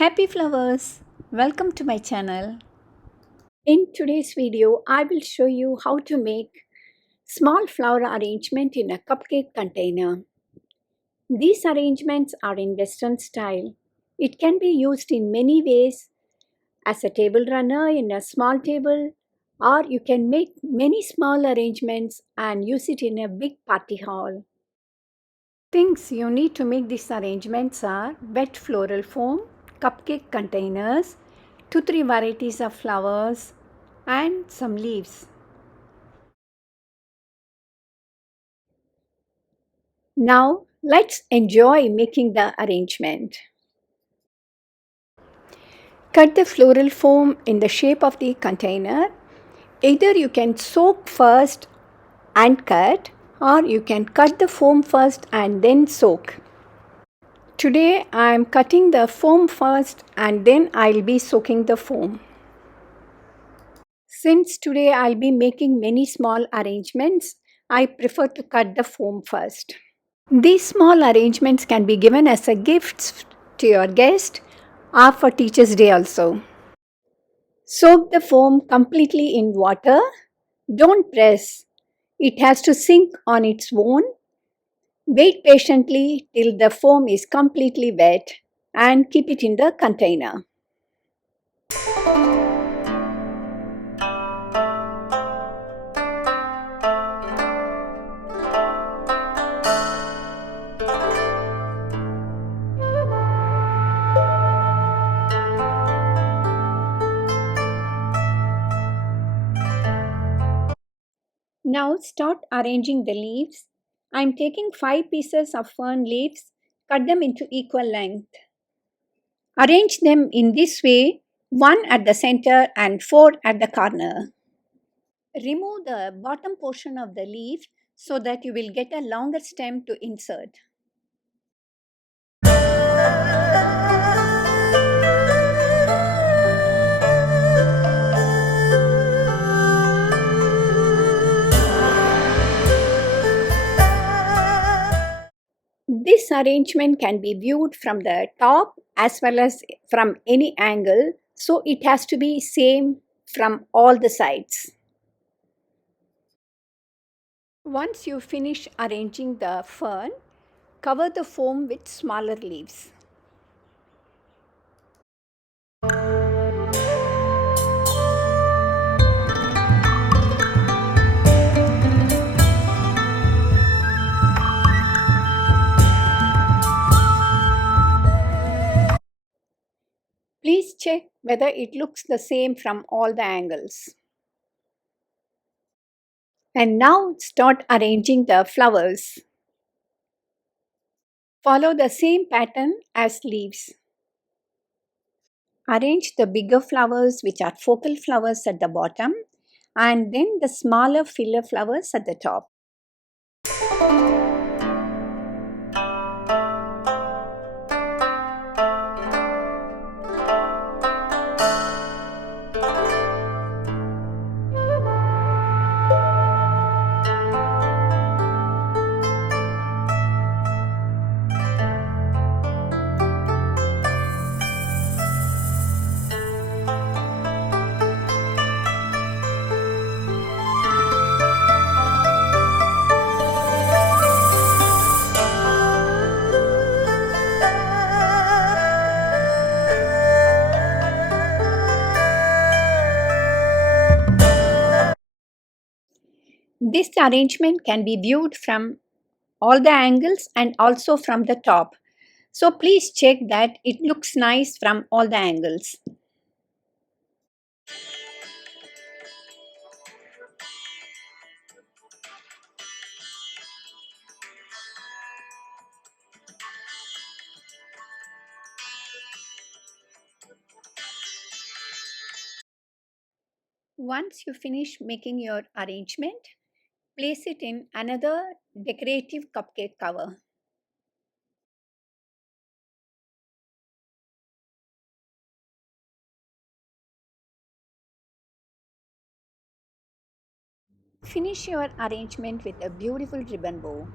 Happy flowers! Welcome to my channel. In today's video, I will show you how to make small flower arrangement in a cupcake container. These arrangements are in Western style. It can be used in many ways as a table runner in a small table, or you can make many small arrangements and use it in a big party hall. Things you need to make these arrangements are wet floral foam, cupcake containers, 2-3 varieties of flowers, and some leaves. Now let's enjoy making the arrangement. Cut the floral foam in the shape of the container. Either you can soak first and cut, or you can cut the foam first and then soak. Today I am cutting the foam first and then I'll be soaking the foam. Since today I'll be making many small arrangements, I prefer to cut the foam first. These small arrangements can be given as a gift to your guest or for Teacher's Day also. Soak the foam completely in water. Don't press. It has to sink on its own. Wait patiently till the foam is completely wet and keep it in the container. Now start arranging the leaves. I am taking 5 pieces of fern leaves, cut them into equal length. Arrange them in this way, 1 at the center and 4 at the corner. Remove the bottom portion of the leaf so that you will get a longer stem to insert. This arrangement can be viewed from the top as well as from any angle, so it has to be same from all the sides. Once you finish arranging the fern, cover the foam with smaller leaves. Please check whether it looks the same from all the angles. And now start arranging the flowers. Follow the same pattern as leaves. Arrange the bigger flowers, which are focal flowers, at the bottom, and then the smaller filler flowers at the top. This arrangement can be viewed from all the angles and also from the top. So please check that it looks nice from all the angles. Once you finish making your arrangement, place it in another decorative cupcake cover. Finish your arrangement with a beautiful ribbon bow.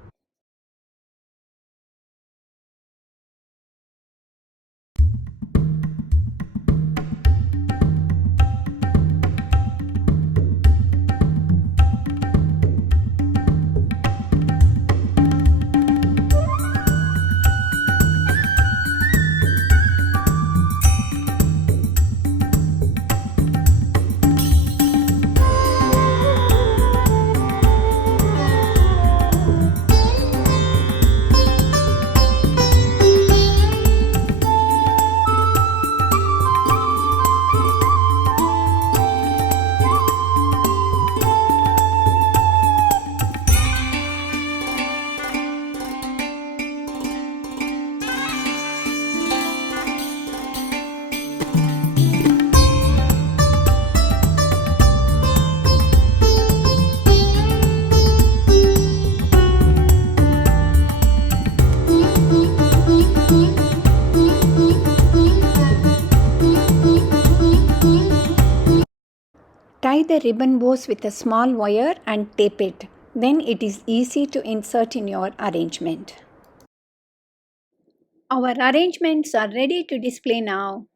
Tie the ribbon bows with a small wire and tape it. Then it is easy to insert in your arrangement. Our arrangements are ready to display now.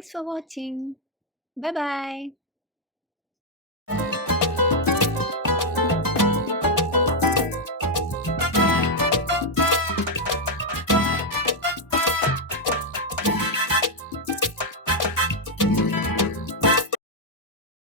Thanks for watching. Bye bye.